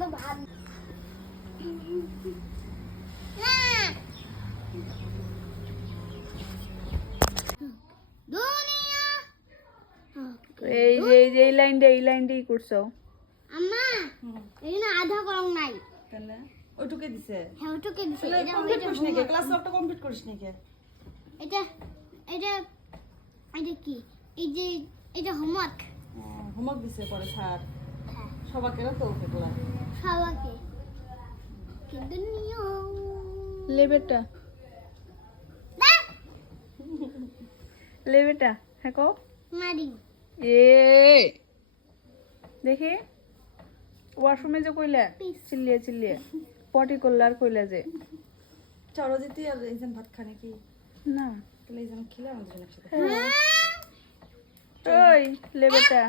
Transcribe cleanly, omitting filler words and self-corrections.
তো ভাত দুনিয়া এই লাইনটাই করছো আম্মা এই না আধা করং নাই তাহলে ওইটুকে দিছে হ্যাঁ ওটুকে দিছে তাহলে এটা কমপ্লিট এটা করিস নাকি ক্লাস ওয়ার্কটা কমপ্লিট করিস নাকি এটা এটা এটা কি এই যে এটা হোমওয়ার্ক হোমওয়ার্ক দিছে পরে স্যার হ্যাঁ সবাইকে তো এগুলা সবাইকে কিন্তু নিয়ম লেবেটা হ্যাঁ কও মারি এ দেখি ওয়াশরুমে যে কইলা চিল্লিয়ে পটি করলা আর কইলা যে চলো যেতে আর এইজন ভাত খানে কি না তাহলে এইজন খেলে আমাদের জন্য একসাথে ওই লেবেটা